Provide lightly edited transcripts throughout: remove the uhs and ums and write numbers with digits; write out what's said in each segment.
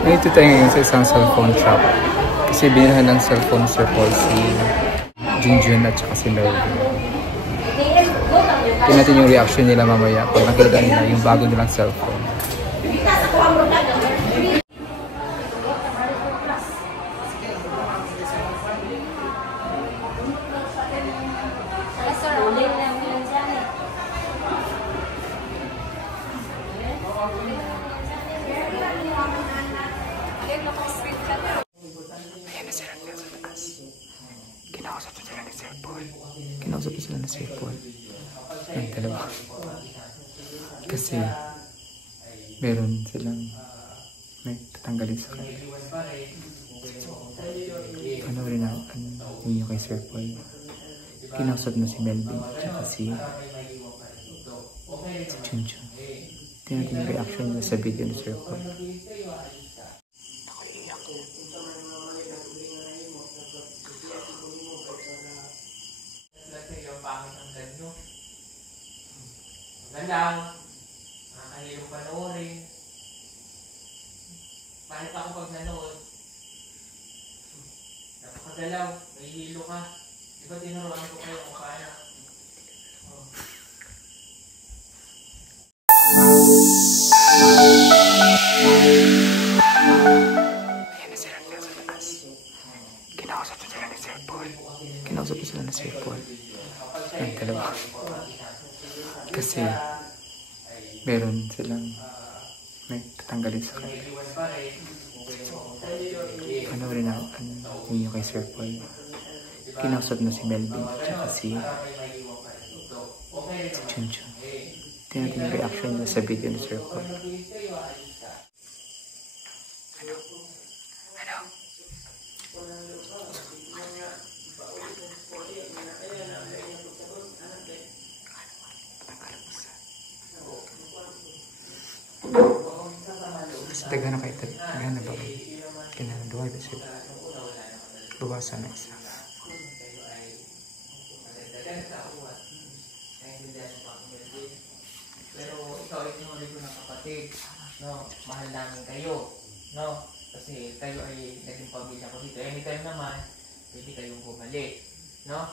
Nandito tayo ngayon sa isang cellphone shop. Kasi binilhan ng cellphone Sir Paul si Junjun at saka si Melvin. Tingnan natin yung reaction nila mamaya pag nakita nila yung bago nilang cellphone. Kinausap sila na Sir Paul. Ang dalawa. Kasi meron silang may tatanggalin sa kanila. Panoorin natin ninyo kay Sir Paul. Kinausap na si Melvin at si Junjun. Tingnan natin yung reaction nila sa video ni Sir Paul. Gandang, nakakahirong panoorin. Bakit ako pag nanood? Napakagalaw, may hilo ka. Di ba tinuruan ko kayo kung paano? Ayan na sila sa taas. Kinausap sila ni Sir Paul. Kinausap sila ni Sir Paul. Ang dalawa. Kasi meron silang may tatanggalin sa kanila. Panoorin natin ninyo kay Sir Paul. Kinausap na si Melvin at si Junjun. Tingnan natin yung reaction nila sa video ni Sir Paul. Daghan na kayo tayo. Daghan na ba kayo? Kailangan duwa ba siya? Bawasan na isa. Pero ikaw ay tinuloy ko ng kapatid. No? Mahal namin kayo. No? Kasi kayo ay naging pamilya ko dito. Anytime naman, pwede kayong bumalik. No?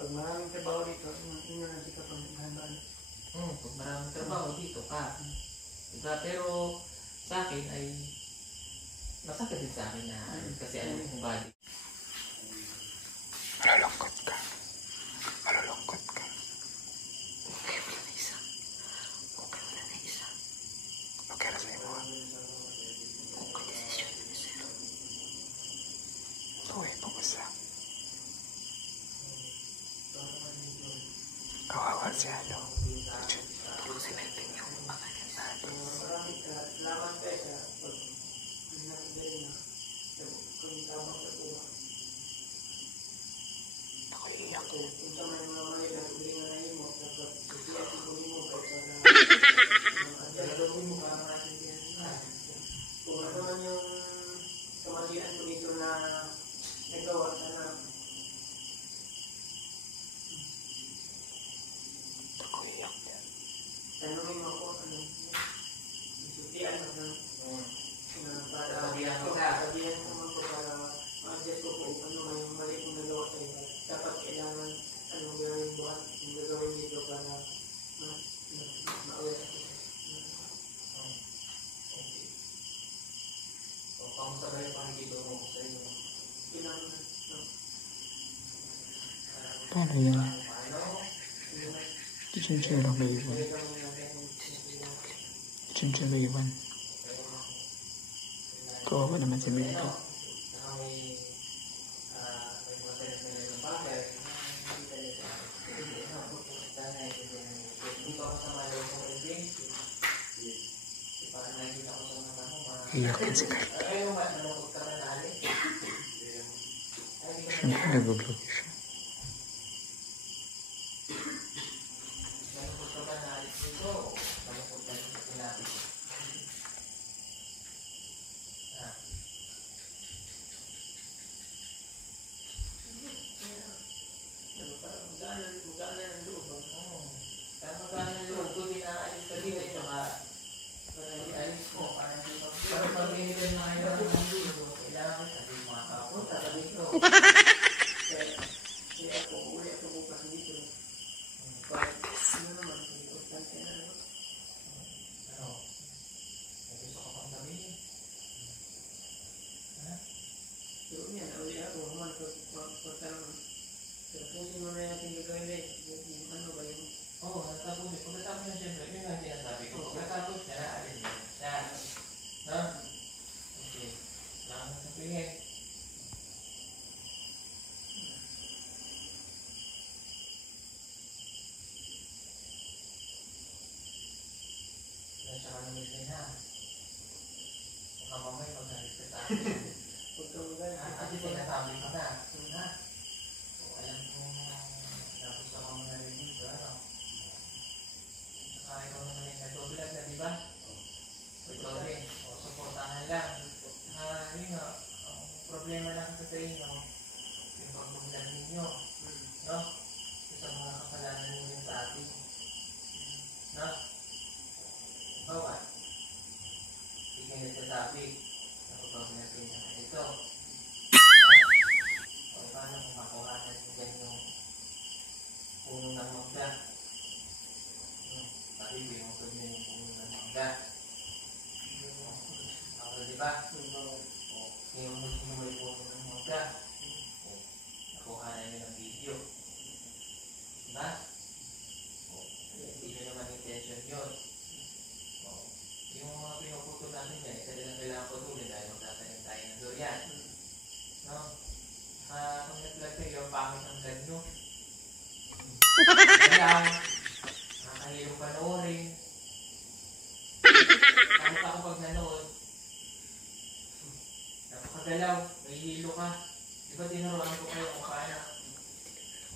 Pag maraming trabaho dito, ina natin ka pang mahal. Pag maraming trabaho dito ka. Diba? Pero sa akin ay masakit din sa akin na kasi alam kong body. Malulungkot ka. Malulungkot ka. Okay, wala na isa. Okay, wala na isa. Okay na sa iyo. Okay, decision na ni Sir. Uy, pumusa. Kawawa si Halo. Tulong si Melvin yung pangalan sa atin. Salamat kayo sa Nakaiyak na. kung ano man yung kamalian ko dito na nagawa sana. Nakaiyak na. Tanungin mo ako ano. Isutian mo para sabihan ko para ma-adjust ko kung ano man yung mali kong nagawa sa'yo. Dapat kailangan anong gawin mo at yung gagawin dito para ma-aware ako. Kamusta ba yung pakikita mo sa inyo? Kailangan Paano yun? Junjun lang may iwan. Junjun may iwan. Kawawa naman si Melvin. Iyak na si Carl. Siyempre nag-vlog siya. Kaya ako, uwi ako bukas dito. Ano naman, importante na, no? Ano? May gusto ka pang sabihin? Ha? So, yan, uwi ako, naman, pagtanong. Tapusin mo na natin gagawin eh. Yung ano ba yung... Oo, natapos yun. Pagkatapos yun, siyempre, yun ang sinasabi ko. Pagkatapos niya na, alin yun. Siya. No? Okay. Lang na sabihin. Siya ka naman din ha. Huwag ka mamay pag narispetan. Huwag kang magalit. Kasi sinasabi ko na. Ha? So, alam ko, tapos ako mo na rin dito, ano? Saka ikaw naman yung nagbablog na, di ba? O ikaw din. O, supportahan lang. Yun nga, ang problema lang sa inyo, yung pagbublog ninyo. No? Sa mga kasalanan ninyo sa atin. No? Bawa. Hindi kayo nagsasabi na pagbablog ninyo. Ito. O, paano kung makuha natin dyan yung puno ng mangga? Pati binutod niya yung puno ng mangga. Ako, di ba? Yung may puno ng mangga. Nakuha na niyo ng video. Diba? Hindi nyo naman intention yun. Yung mga pinuputol natin dyan, isa lang kailangan putulin dahil magtatanim tayo ng durian. No? Kung nag-vlog kayo, pangit ang vlog nyo. Kaya, nakahilong panoorin. Kahit ako pag nanood, napakagalaw, may hilo ka. Diba tinuruan ko kayo kung paano?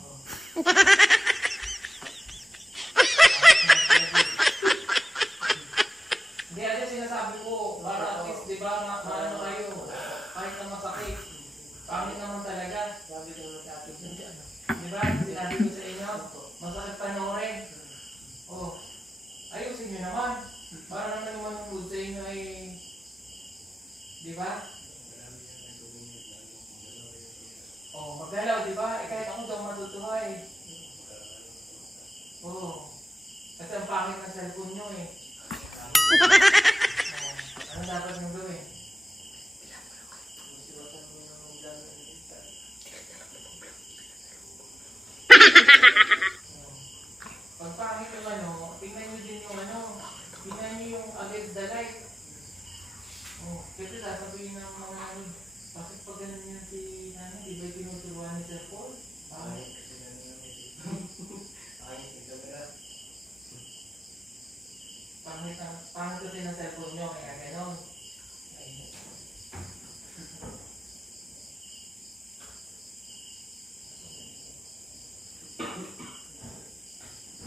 Oh. Hindi, ano sinasabi ko, para at least, diba, maano kayo, kahit na masakit. Pangit naman talaga. Sabi ko naman sa atin, hindi ano. Diba? Sinabi ko sa inyo, masakit panoorin. Oh, ayusin nyo naman. Para naman yung manunod sa inyo ay, diba? Oh, magdalaw, diba? Kahit ako daw matutuhay. Oh, kasi ang pangit ng cellphone nyo eh. Oh, ano dapat nyo gawin? Masiwasan mo yung vlog na dito. Pag pangit yung ano, tingnan nyo din yung ano, tingnan nyo yung against the light. Oh, kasi sasabihin ng mga ano, bakit pag ganun yun si Nana, di ba tinuturuan ni Sir Paul? Pangit. Pangit kasi ng cellphone nyo, kaya ganon.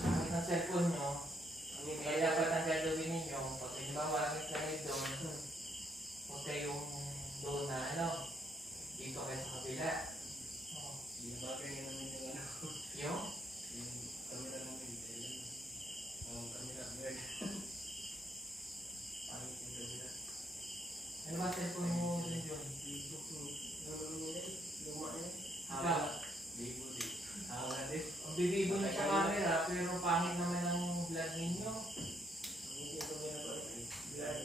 Pangit ng cellphone nyo, kaya dapat ang gagawin ninyo, pag nagmamagit kayo doon, huwag kayong doon na ano, dito kayo sa kabila. Oh. Yung bagay nga namin yung ano. Yung? Yung camera namin. Ang camera bird. Pangit yung kabila. Ano ba cellphone mo din yun? Facebook mo. Ano nila eh? Luma na eh. Ikaw? Bibo din. Hawa din. Ang bibigo niya sa camera, pero pangit naman ang vlog ninyo. Ang hindi ko meron pa eh. Vlog.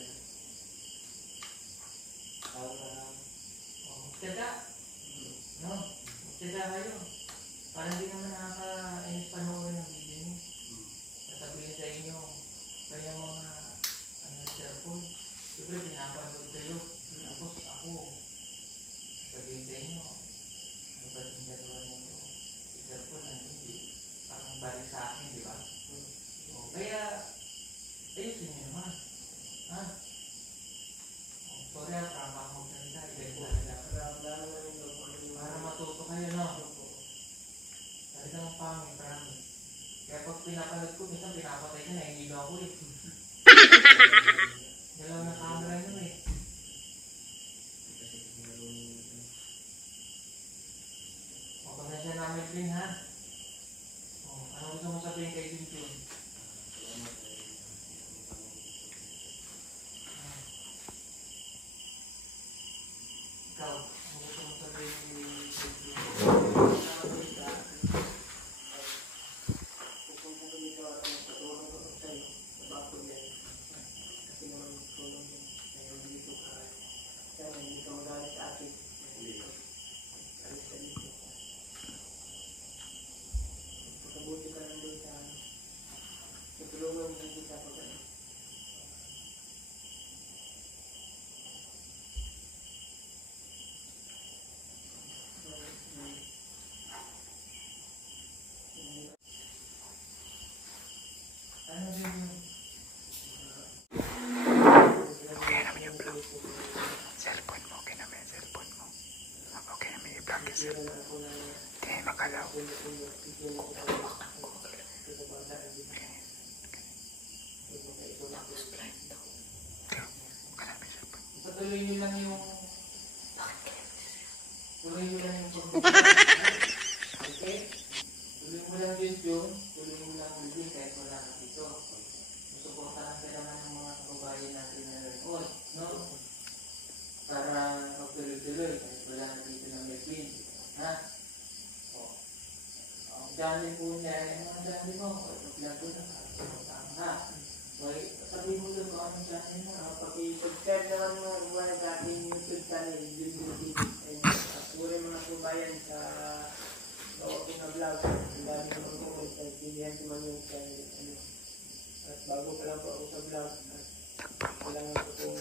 Hawa. Magtsada. No? Magtsada kayo. Parang hindi naman nakaka-inis panoorin ng video niyo. Sasabihin sa inyo, kaya mga cellphone, siyempre pinapanood kayo. Tapos ako, sasabihin sa inyo, ano ba yung gagawa nito? Si cellphone hindi. Parang balik sa akin, di ba? O, kaya, ayusin niyo naman. Ha? Sorry, parang ako magsalita. Ibig talaga. Para naman yung luma. Para matuto kayo, no? Talagang pangit, promise. Kaya pag pinapanood ko, minsan pinapatay ko, nahihilo ako eh. Dalaw na camera nyo eh. O, pag na siya namin din ha. O, ano gusto mo sabihin kay Junjun? Ikaw, ano gusto mo sabihin kay Okay naman yung vlog. Cellphone mo, okay naman yung cellphone mo. Okay naman yung vlog yung cellphone. Hindi na makalaw. Tuloy nyo lang yung... Tuloy nyo lang yung... Okay? Tuloy mo lang yun. Tuloy mo lang yun kahit wala ka dito. Susuportahan ka naman ng mga kababayan natin na record, no? Para magtuloy-tuloy kahit wala ka dito ng Melvin. Ha? O. Ang dami po niya, yung mga dami mo, pag-vlog ko na, ha? Okay, sabi mo doon kung anong channel mo. Pag-subscribe naman mo mga dating YouTube channel, puro mga kabayan sa Looking na Vlog. Ang dami naman po kayo sa pilihan si Manu sa at bago pa lang po ako sa vlog. Kailangan ko kung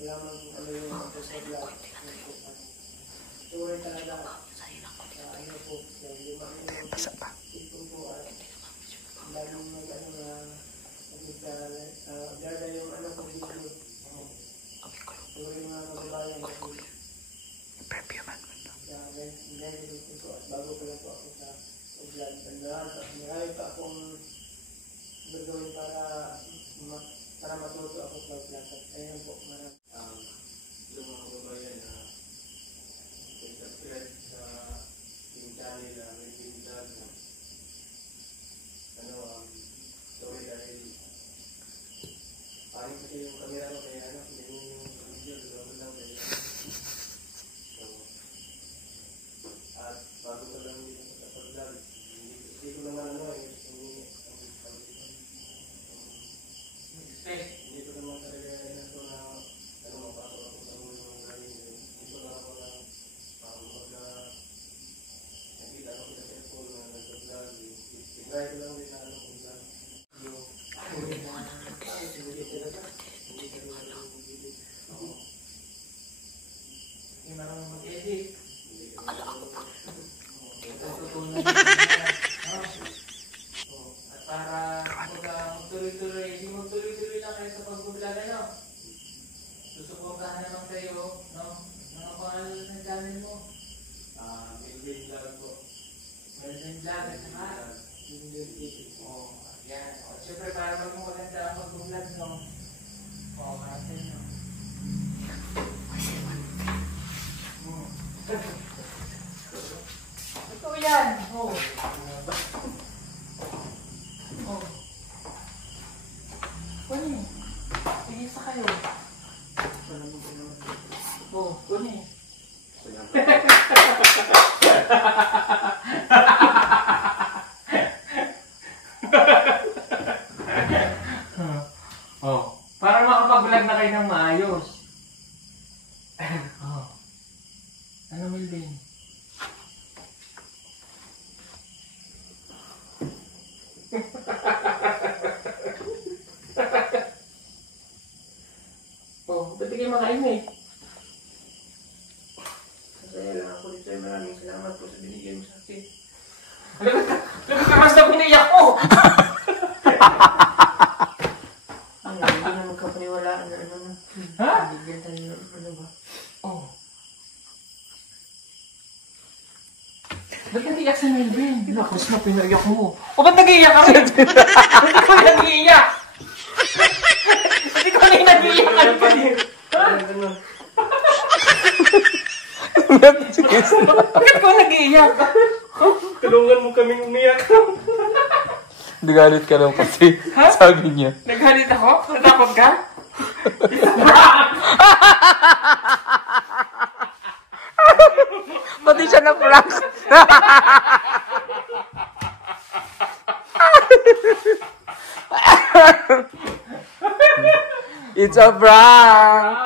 kailangan kung ano yung ako sa vlog. Puro talaga ano po, yung mga ipon po at ang daming mag-ano na gada yung ano kung video. Puro yung mga kababayan kasi Perfuman mo na. bago pa lang po ako sa vlog. Marami pa akong gagawin para matuto ako sa vlog. Ayun po, marami. Yung mga kababayan na subscribe sa yung channel na may pinag sorry dahil parang kasi yung camera ko kaya hindi yung video gagawin lang kaya at bago ko lang dito sa pag-vlog hindi ko naman hindi ko naman talaga na ito na mapasok ako sa mundo ng galing dito lang ako na nakita ko sa cellphone na nag-vlog i-try ko lang din na vlog Hindi marunong mag-edit. At para magtuloy-tuloy, hindi magtuloy-tuloy lang kayo sa pag-vlog, ano? Susuportahan naman kayo, no? Mga pangalan ng channel mo. Melvin Vlog po. Melvin Vlog, at saka? Yan. O, siyempre, para magmaganda ang pag-vlog, no? O, natin, no? Ito yan! O. O. Kunin. Sige sa kayo. O, kunin. Oh, para makapag-vlog na kayo ng maayos. Oh. Ano, Melvin? Oh, ba't kayo makain Masaya lang ako dito. Maraming salamat po sa binigyan mo sa akin. Lagot ka mas na piniyak ko! Hindi na magkapaniwalaan na ano na. Ha? Bigyan tayo ng ano ba? Oh. Ba't nag-iyak si Melvin? Nakos na pinaiyak mo. O ba't nag-iiyak ka rin? Hindi ko nag-iiyak! Hindi ko nag-iiyak ka rin! Ano? Bakit ko nag-iiyak? Tulungan mo kaming umiyak. Nagalit ka lang kasi sabi niya. Naghalit ako? Natakot ka? na prank. It's a prank.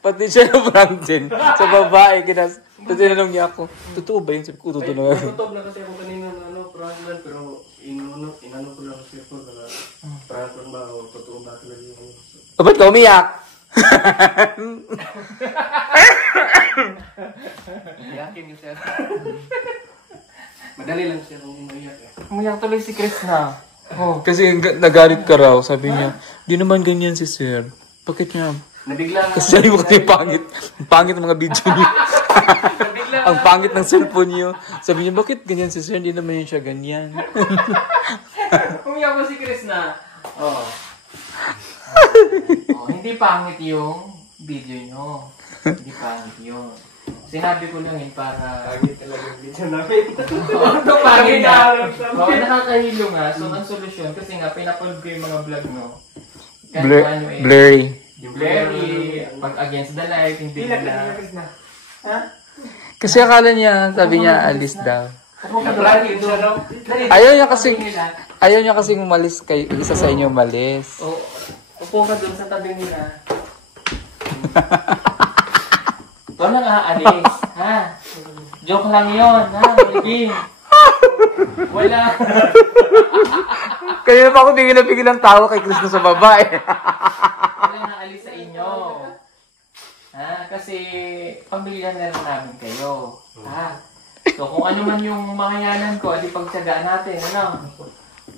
Pati siya na prank din. Sa babae, tinanong niya ako, totoo ba yun? Sabi ko, totoo na. Natutog na kasi ako kanina na prank lang, pero inano ko lang kasi ako na prank lang ba o totoo ba talaga yung Ba't ka umiyak? Iyakin niyo siya. Madali lang siya kung umiyak eh. Umiyak tuloy si Chris na. Oh. Kasi nagalit ka raw, sabi niya, di naman ganyan si sir. Bakit niya? Nabigla. Kasi sabi mo kasi pangit. Ang pangit ng mga video niyo. Ang pangit ng cellphone niyo. Sabi niya, bakit ganyan si sir? Hindi naman yun siya ganyan. Umiyak po si Chris na. Oh. Hindi pangit yung video nyo. Hindi pangit yun. Sinabi ko lang yun para... Pangit talaga yung video namin. Ito pangit na. Oo, nakakahilo nga. So, ang solusyon, kasi nga, pinapanood ko yung mga vlog mo. Blurry. Yung blurry, pag against the light, hindi nila. Ha? Kasi akala niya, sabi niya, alis daw. Ayaw niya kasi umalis kay isa sa inyo umalis. Oo. Upo ka doon sa tabi nila. Ito lang aalis. Ha? Joke lang yun. Ha? Malibing. Wala. Kaya pa ako bigyan na bigyan ng tao kay Chris na sa babae. Wala naalis sa inyo. Ha? Kasi pamilya na lang namin kayo. Ha? So kung ano man yung makayanan ko, adi pagtsagaan natin. Ano?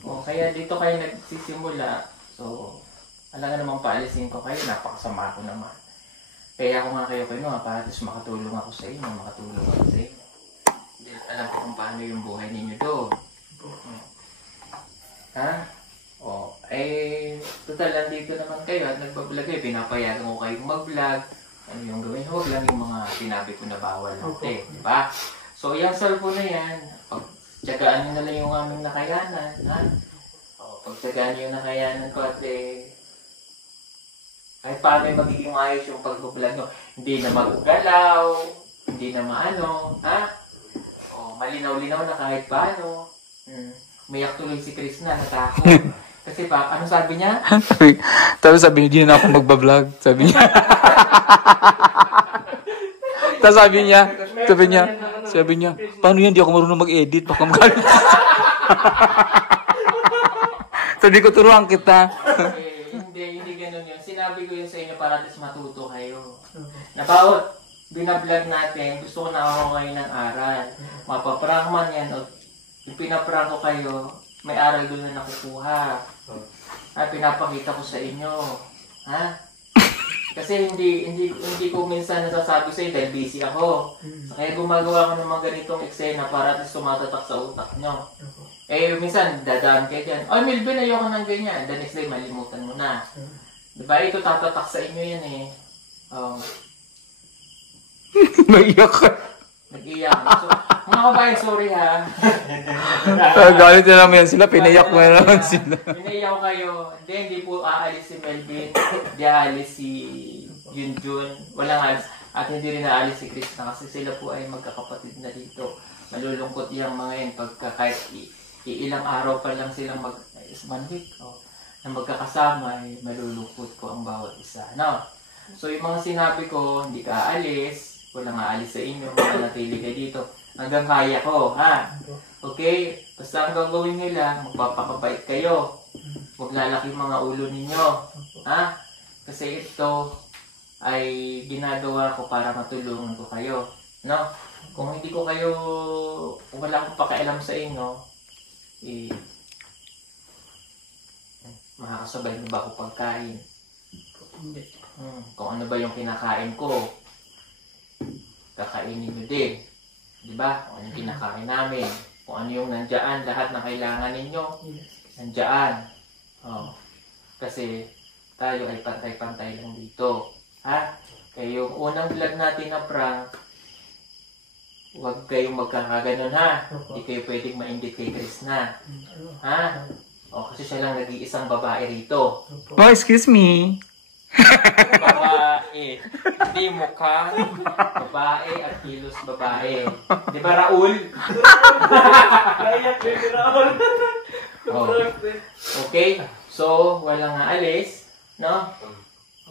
O, kaya dito kayo nagsisimula. So, alam nga namang paalisin ko kayo, napakasama ko naman. Kaya ako nga kayo para at least makatulong ako sa inyo, Alam ko kung paano yung buhay ninyo doon. Ha? O, total, nandito naman kayo at nagbablog kayo, pinapayagan ko kayong mag-vlog. Ano yung gawin? Huwag lang yung mga sinabi ko na bawal natin, di ba? So, yung cellphone na yan, pagtsagaan nyo na lang yung aming nakayanan, ha? O, pagtsagaan nyo yung nakayanan ko at kahit paano yung magiging ayos yung pag-vlog nyo. Hindi na magagalaw, hindi na maano, ha? O, malinaw-linaw na kahit paano. Umiyak tuloy si Chris na, natakot. Kasi pa, ano sabi niya? Tapos sabi niya, hindi na ako magbablog. Sabi niya. Tapos sabi niya, paano yan? Hindi ako marunong mag-edit. Baka magalit. Sabi ko, turuan kita. Hindi ganun yun. Sinabi ko yun sa inyo para at least matuto kayo. Napaot, binablog natin, gusto ko na ako ngayon ng aral. Mapaprank man yan, o yung pinaprank ko kayo, may aral doon na nakukuha. Pinapakita ko sa inyo. Ha? Kasi hindi ko minsan nasasabi sa inyo dahil busy ako. Kaya gumagawa ko ng mga ganitong eksena para at least tumatatak sa utak nyo. Minsan dadaan kayo dyan. Oh, Milvin, ayoko ng ganyan. The next day, malimutan mo na. Diba? Ito tatatak sa inyo yan eh. Naiyak ka. Nag-iyak. So, mga kabayan, sorry ha. Galit na naman yan sila. Pinaiyak mo na naman sila. Pinaiyak kayo. Hindi po aalis si Melvin. Hindi aalis si Junjun. Walang aalis. At hindi rin aalis si Chris na kasi sila po ay magkakapatid na dito. Malulungkot yung mga yan pagka kahit ilang araw pa lang silang one week na magkakasama ay malulungkot ko ang bawat isa. No? So yung mga sinabi ko, hindi ka aalis, walang aalis sa inyo, manatili kayo dito. Hanggang kaya ko, ha? Okay? Basta ang gagawin nila, magpapakabait kayo. Huwag lalaki mga ulo ninyo. Ha? Kasi ito ay ginagawa ko para matulungan ko kayo. No? Kung hindi ko kayo, kung wala akong pakialam sa inyo, makakasabay mo ba ako pagkain? Hindi. Kung ano ba yung kinakain ko, kakainin nyo din. Diba? Kung ano yung kinakain namin. Kung ano yung nandiyan, lahat na kailangan ninyo, nandiyan. Kasi tayo ay pantay-pantay lang dito. Ha? Kaya yung unang vlog natin na prank, huwag kayong magkakaganon ha. Hindi kayo pwedeng maingit kay Chris na. Ha? Kasi siya lang nag-iisang babae rito. Oh, excuse me. Baka babae. Hindi mukhang babae at kilos babae. Di ba, Raul? Kaya, baby Raul. Oh. Okay? So, walang aalis. No?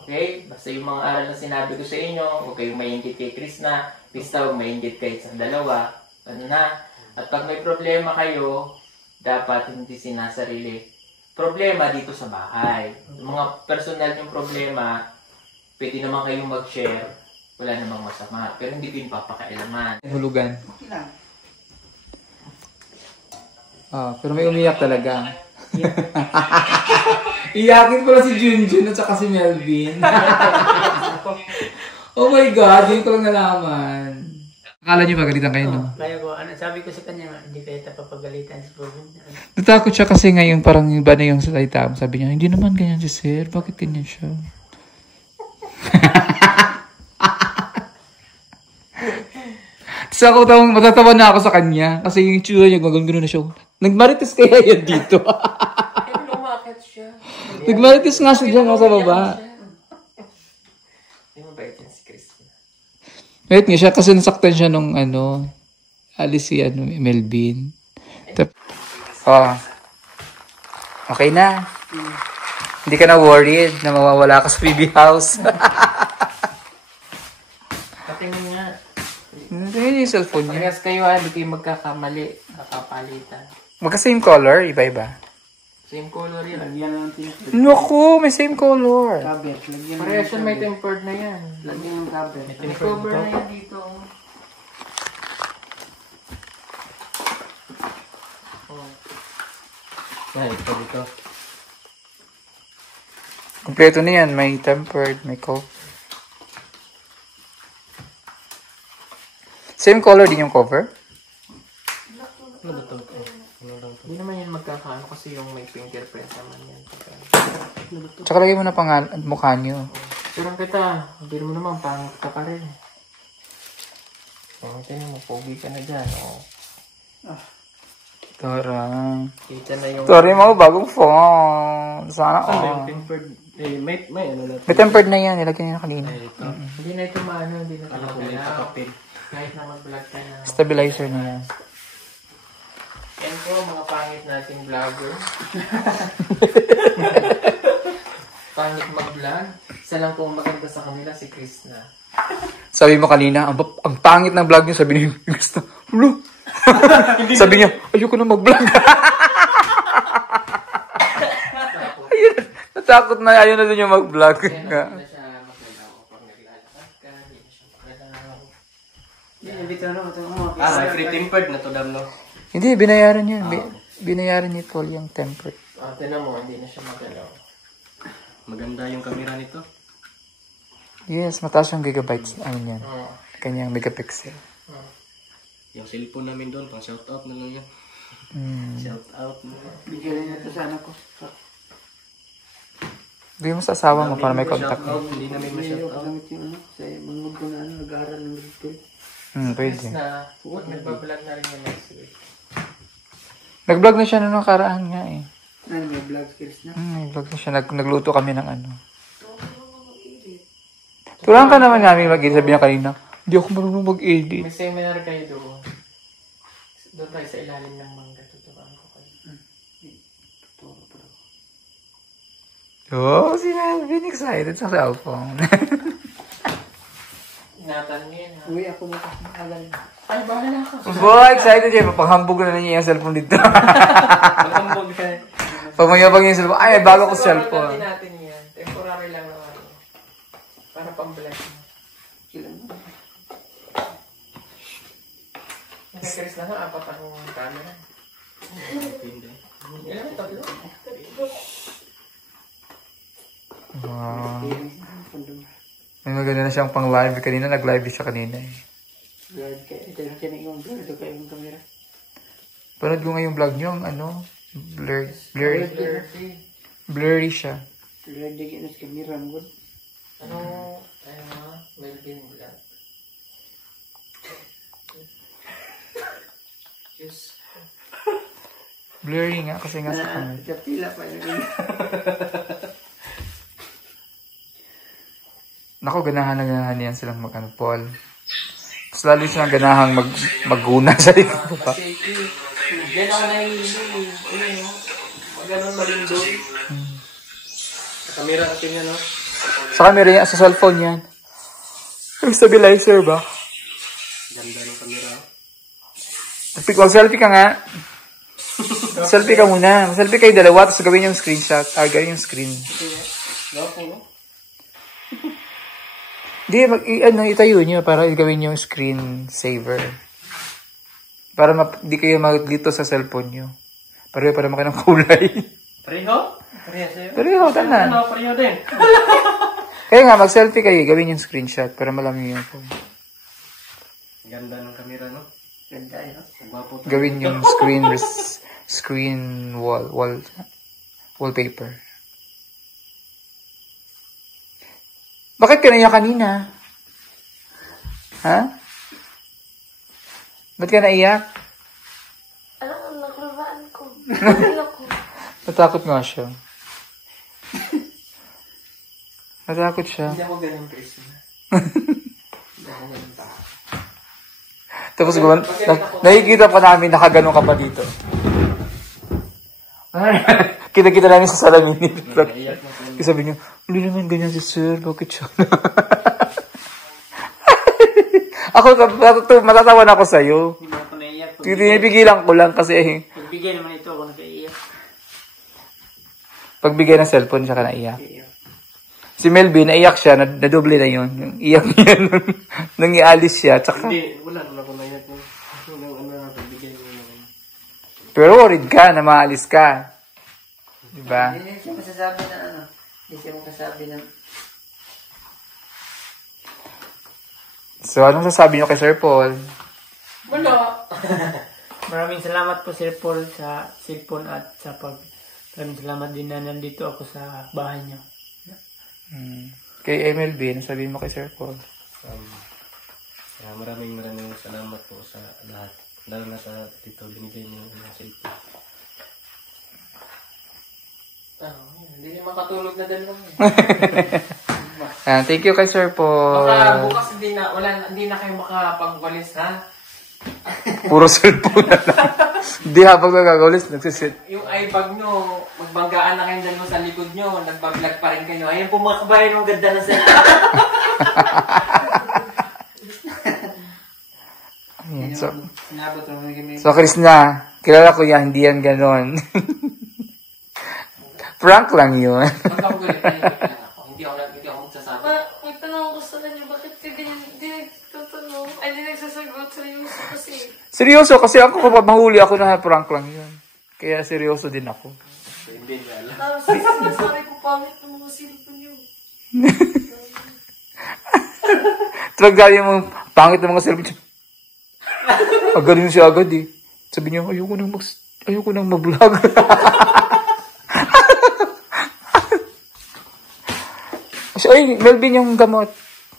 Okay? Basta yung mga aral na sinabi ko sa inyo, huwag kayong mainggit kay Chris na. Basta huwag mainggit kayo sa dalawa. Ano na? At pag may problema kayo, dapat hindi sinasarili. Problema dito sa bahay. Yung mga personal yung problema, pwede naman kayong mag-share. Wala namang masama. Pero hindi ko yung papakailaman. Hulugan. Okay lang. Pero may umiyak talaga. Iyakin pala si Junjun at saka si Melvin. Oh my God, yun ko lang nalaman. Akala niyo pagalitan kayo, no? Kaya ko, sabi ko sa kanya, hindi kaya tapapagalitan si Robin. Natakot siya kasi ngayon parang iba na yung salita mo. Sabi niya, hindi naman ganyan si Sir. Bakit ganyan siya? Tapos ako matatawa na ako sa kanya. Kasi yung tsura niya, gano'n na siya. Nagmarites kaya yan dito. Pero lumakit siya. Nagmarites nga siya dyan sa baba. Hindi mo ba ito si Chris? Wait nga siya kasi nasaktan siya nung alis si Melvin. Okay na. Hindi ka na worried na mawawala ka sa baby house. Patingin nga. Hindi yung cellphone niya. Parehas kayo hindi kayo magkakamali. Kakapalitan. Magka-same color, iba-iba. Same color yan. Lagyan lang tinipid. Naku, may same color. Cabinet. Lagyan lang. Parehas yan, may tempered na yan. Lagyan ng cabinet. May cover na yan dito. Ay, ito dito. Kompleto na yan. May tempered, may cover. Same color din yung cover? Ano ba ito? Hindi naman yan magkakaano kasi yung may fingerprint naman yan. Tsaka lagay mo na mukha nyo. Surang kita, hindi mo naman pangit ka pa rin. Tingnan mo, pogi ka na dyan. Tarang. Kita na yung... Sorry mo, bagong phone. Sana Yung tempered, may ano na. May tempered na yan. Nilagyan niya na kanina. Hindi na ito maano, hindi na ito magalaw. Kahit na mag-vlog ka na. Stabilizer na yan. Yan po, mga pangit nating vlogger. Pangit mag-vlog. Isa lang pong maganda sa kanila, si Chris na. Sabi mo kanina, ang pangit ng vlog niyo. Sabi niyo, gusto. Hulo. Sabi niya, ayoko na mag-vlog. Ayun, natakot na. Ayaw na din yung mag-vlog. Kaya na siya magalaw kapag naglalakad ka. Hindi na siya magalaw. Hindi, bitaw na. Ito mo. May free tempered na to, Dam, no? Hindi, binayaran niya. Binayaran niya Paul yung tempered. Tinan mo, hindi na siya magalaw. Maganda yung camera nito. Yes, mataas yung gigabytes. Ano yan? Kanyang megapixel. Yung cellphone namin doon, pang shoutout na lang yan. Shoutout na lang. Bigyan rin ito sa anak ko. Bigyan mo sa asawa mo para may contact mo. Hindi namin ma-shoutout. Gamit yung ano, sa mga ko na ano, nag-aaral ng grade 12. Pwede. Chris na, pag nagbablog na rin yung next week. Nag-vlog na siya noong nakaraan nga eh. Ano, may vlog skills na. Nag-vlog na siya. Nagluto kami ng ano. Turuan ka naman namin mag-edit. Sabi niya kanina, hindi ako marunong mag-edit. May seminar kayo doon. Doon tayo sa ilalim ng mangga. Tuturuan ko kayo. Oh, si Melvin excited sa cellphone. Ingatan niyo yan, ha? Uy, ako mo kasi nakagal. Ay, bahala ka. Boy, excited siya. Papanghambog na niya yung cellphone dito. Magambog ka. Pagmayabang yung cellphone. Ay, bago ko cellphone. Temporary natin yan. Temporary lang naman. Para pang-vlog mo. Ilan mo? Nagkakaris na nga, apat ang camera. Hindi. Ilan? Tatlo? Wow. May maganda na siyang pang-live. Kanina, nag-live siya kanina eh. Blurred ka. Ito lang siya na yung blurred. Ito kayo yung camera. Panood ko nga yung vlog niyo, ang ano, blurry siya. Blurred na gano'n sa camera mo. Ano? Ano nga? Melvin vlog. Just... Blurry nga kasi nga sa camera. Sa pila pa yun. Naku, ganahan yan silang mag-ano, Paul. Tapos lalo silang ganahang magguna sa ito pa. Kasi diyan ako nahihili. Ayun, maganon malindol. Sa camera natin yan, no? Sa camera yan, sa cellphone yan. Yung stabilizer ba? Ganda ng camera. Mag-selfie ka nga. Selfie ka muna. Selfie kayo dalawa, tapos gawin yung screenshot. Gawin yung screen. Gapo, no? Hindi, itayo nyo para gawin yung screen saver. Para di kayo maglito sa cellphone nyo. Pareho para maki ng kulay. Pareho? Pareho sa'yo? Pareho, tanan. Ano, pareho din. Kaya nga, mag-selfie kayo, gawin yung screenshot para malaman yung phone. Ganda ng camera, no? Ganda yun. Gwapo. Gawin yung screen wallpaper. Bakit ka naiyak kanina? Ha? Ba't ka naiyak? Alam mo, nakulabaan ko. Nakulabaan ko. Natakot nga siya. Natakot siya. Hindi ako ganun person. Hindi ako ganun tao. Tapos nakikita pa namin nakaganon ka pa dito. Kita-kita namin sa salamin ni Petra. Kasi sabi niya, hindi naman ganyan si sir, bakit siya? Ako, matatawa na ako sa'yo. Hindi ako naiyak. Tinipigilan ko lang kasi Pagbigay naman ito ako nag-iiyak. pagbigay ng cellphone siya ka naiyak. Iiyak. Si Melvin, naiyak siya, nadoble na yun. Yung iyak niya nung ialis siya. Tsaka, Hindi, wala naman ako naiyak. Pagbigay mo naman. pero worried ka na maalis ka. Diba? Hindi siya masasabi na ano. Hindi siya masasabi na. So, anong sasabi niyo kay Sir Paul? Wala. Maraming salamat po Sir Paul sa cellphone at sa maraming salamat din na nandito ako sa bahay niyo. Kay MLB, sabihin mo kay Sir Paul. Maraming salamat po sa lahat. Lalo na sa dito binigay niyo ng cellphone. Hindi niya makatulog na dalawa. Thank you kay Sir Paul. Baka bukas hindi na kayo makapagwalis ha. Puro cellphone na lang. Hindi habang nagagawalis, nagsisit. Yung iBag nyo, magbanggaan na kayong dalawa sa likod nyo, nagbablog pa rin kayo. Ayan po mga kabayan, ang ganda na sila. So, Krishna, kilala ko yan, hindi yan ganon. Prank lang yun. Magkakulit na yun. Hindi ako magsasabi. May tanong ko sa kanya, bakit ka ganyan? Hindi nagtatanong. Ay, hindi nagsasagot. Seryoso kasi. Seryoso, kasi ako kapag mahuli ako na prank lang yun. Kaya seryoso din ako. Hindi niya alam. Tapos sabi ko, pangit ng mga cellphone niyo. Talaga yung pangit ng mga cellphone. Agaling siya agad eh. Sabi niya, ayoko nang mag-vlog. Ay, Melvin yung gamot.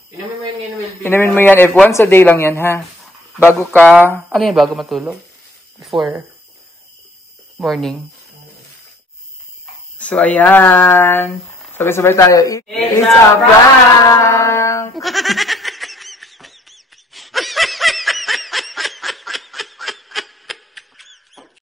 Inumin mo yun, Melvin. Inumin mo yan. If once a day lang yan, ha? Bago ka, ano yan, bago matulog? Before morning. So, ayan. Sabay-sabay tayo. It's a prank!